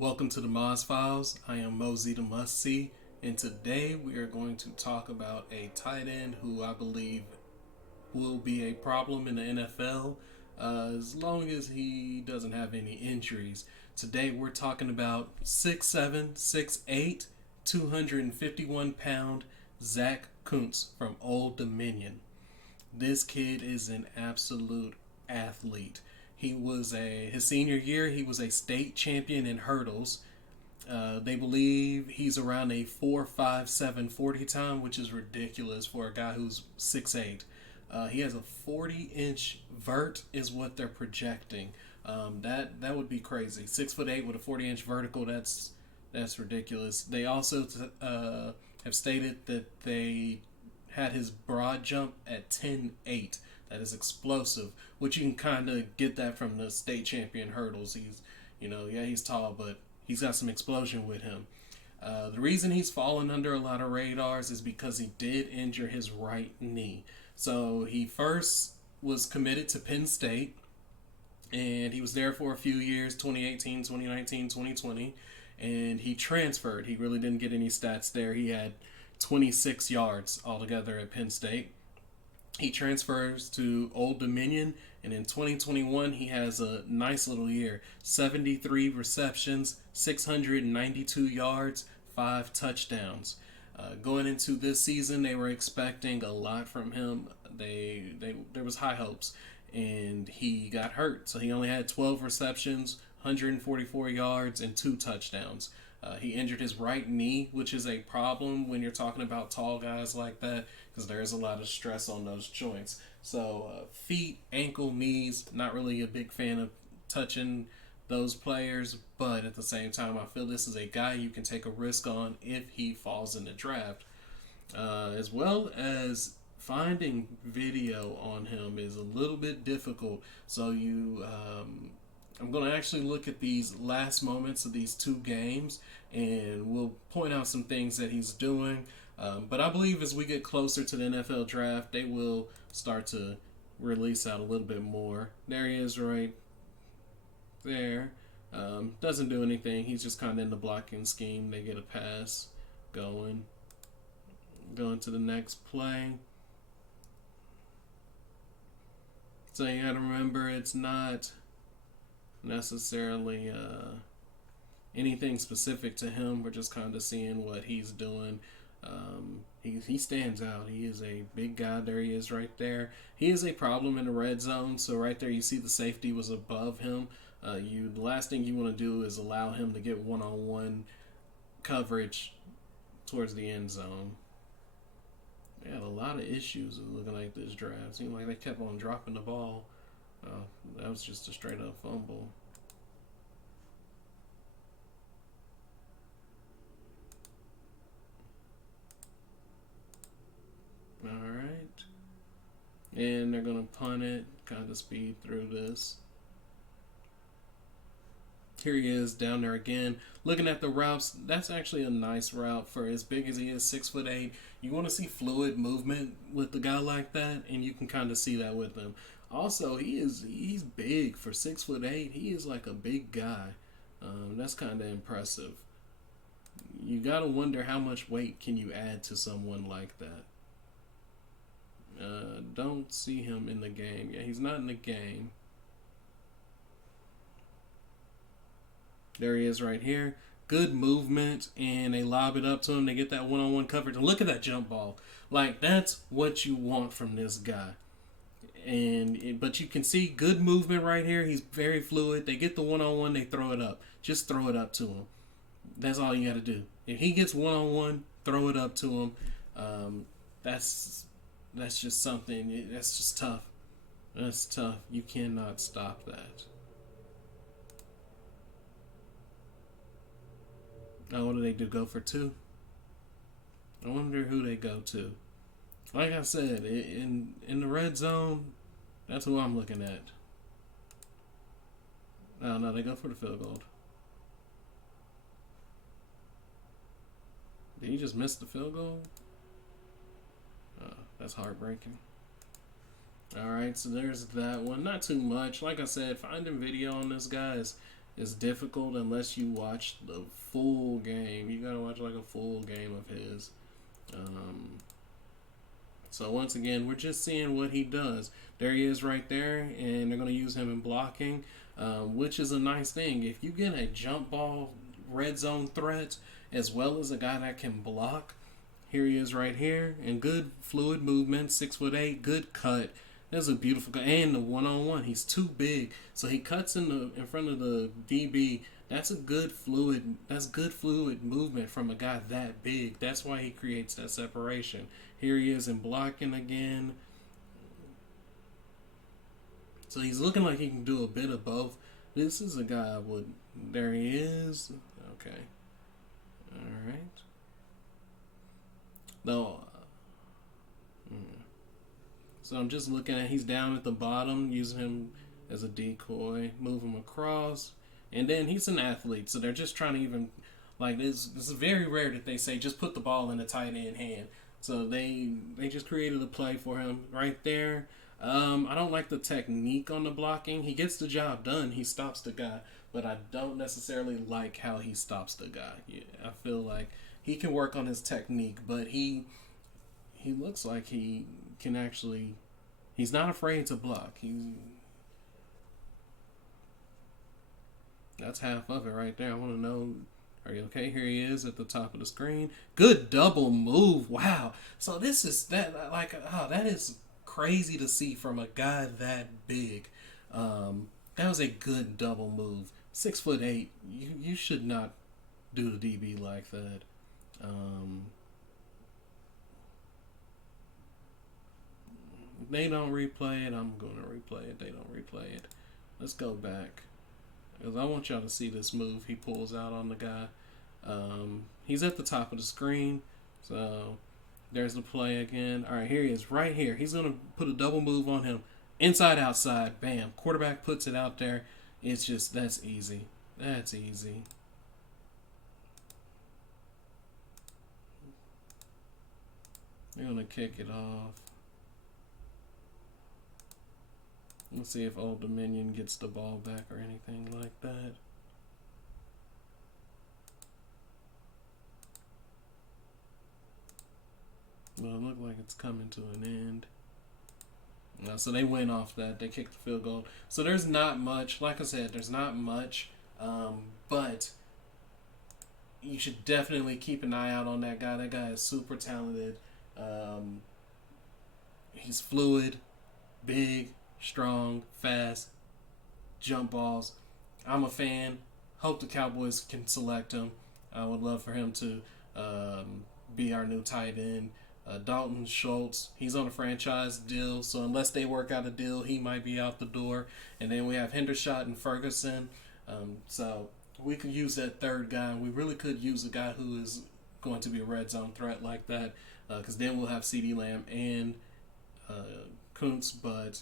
Welcome to the Moz Files. I am Mosey the Must See, and today we are going to talk about a tight end who I believe will be a problem in the NFL as long as he doesn't have any injuries. Today we're talking about 6'7", 6'8", 251-pound Zach Kuntz from Old Dominion. This kid is an absolute athlete. His senior year, he was a state champion in hurdles. They believe he's around a 4.57 40 time, which is ridiculous for a guy who's 6'8". He has a 40-inch vert is what they're projecting. That would be crazy. 6'8" with a 40-inch vertical. That's ridiculous. They also have stated that they had his broad jump at 10.8. That is explosive, which you can kind of get that from the state champion hurdles. He's tall, but he's got some explosion with him. The reason he's fallen under a lot of radars is because he did injure his right knee. So he first was committed to Penn State, and he was there for a few years, 2018, 2019, 2020, and he transferred. He really didn't get any stats there. He had 26 yards altogether at Penn State. He transfers to Old Dominion, and in 2021 he has a nice little year. 73 receptions, 692 yards, 5 touchdowns. Going into this season, they were expecting a lot from him. There was high hopes, and he got hurt, so he only had 12 receptions, 144 yards, and 2 touchdowns. He injured his right knee, which is a problem when you're talking about tall guys like that, because there's a lot of stress on those joints. So feet, ankle, knees, not really a big fan of touching those players, but at the same time, I feel this is a guy you can take a risk on if he falls in the draft. As well as finding video on him is a little bit difficult. So I'm going to actually look at these last moments of these two games, and we'll point out some things that he's doing. But I believe as we get closer to the NFL draft, they will start to release out a little bit more. There he is right there. Doesn't do anything. He's just kind of in the blocking scheme. They get a pass going. Going to the next play. So you got to remember, it's not necessarily anything specific to him. We're just kind of seeing what he's doing. He stands out. He is a big guy. There he is right there. He is a problem in the red zone. So right there you see the safety was above him. The last thing you want to do is allow him to get one-on-one coverage towards the end zone. They had a lot of issues with looking like this draft. Seemed like they kept on dropping the ball. That was just a straight up fumble. Alright. And they're going to punt it, kind of speed through this. Here he is down there again. Looking at the routes, that's actually a nice route for as big as he is, 6'8". You want to see fluid movement with the guy like that, and you can kind of see that with him. Also, he's big for 6'8". He is like a big guy. That's kind of impressive. You gotta wonder how much weight can you add to someone like that. Don't see him in the game. Yeah, he's not in the game. There he is right here. Good movement, and they lob it up to him. They get that one-on-one coverage. And look at that jump ball. Like, that's what you want from this guy. But you can see good movement right here. He's very fluid. They get the one-on-one. They throw it up. Just throw it up to him. That's all you got to do. If he gets one-on-one, throw it up to him. That's just something. That's just tough. That's tough. You cannot stop that. Oh, what do they do? Go for 2? I wonder who they go to. Like I said, in the red zone, that's who I'm looking at. Oh, no, they go for the field goal. Did he just miss the field goal? Oh, that's heartbreaking. Alright, so there's that one. Not too much. Like I said, finding video on this guy is is difficult unless you watch the full game. You gotta watch like a full game of his. Um, so once again, we're just seeing what he does. There he is right there, and they're going to use him in blocking, which is a nice thing. If you get a jump ball red zone threat as well as a guy that can block, here he is right here, and good fluid movement, 6'8", good cut. That's a beautiful guy, and the one-on-one, he's too big, so he cuts in front of the DB. That's a good fluid. That's good fluid movement from a guy that big. That's why he creates that separation. Here he is in blocking again. So he's looking like he can do a bit of both. This is a guy I would. There he is. Okay. All right. No. So I'm just looking at. He's down at the bottom, using him as a decoy, move him across, and then he's an athlete. So they're just trying to even like this. This is very rare that they say just put the ball in the tight end hand. So they just created a play for him right there. I don't like the technique on the blocking. He gets the job done. He stops the guy, but I don't necessarily like how he stops the guy. Yeah, I feel like he can work on his technique, but he looks like he can actually. He's not afraid to block. That's half of it right there. I want to know. Are you okay? Here he is at the top of the screen. Good double move. Wow. So this is that like that is crazy to see from a guy that big. That was a good double move. 6'8". You should not do the DB like that. They don't replay it. I'm going to replay it. They don't replay it. Let's go back. Because I want y'all to see this move he pulls out on the guy. He's at the top of the screen. So there's the play again. All right, here he is right here. He's going to put a double move on him. Inside, outside. Bam. Quarterback puts it out there. It's just, that's easy. That's easy. They're going to kick it off. Let's see if Old Dominion gets the ball back or anything like that. Well, it looked like it's coming to an end. So they went off that. They kicked the field goal. So there's not much. Like I said, there's not much. But you should definitely keep an eye out on that guy. That guy is super talented. He's fluid, big, strong, fast, jump balls. I'm a fan. Hope the Cowboys can select him. I would love for him to be our new tight end. Dalton Schultz, he's on a franchise deal, so unless they work out a deal, he might be out the door. And then we have Hendershot and Ferguson. So we could use that third guy. We really could use a guy who is going to be a red zone threat like that, because then we'll have CeeDee Lamb and Kuntz, but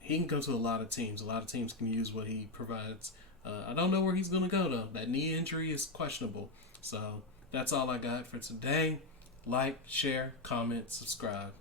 he can go to a lot of teams. A lot of teams can use what he provides. I don't know where he's going to go, though. That knee injury is questionable. So that's all I got for today. Like, share, comment, subscribe.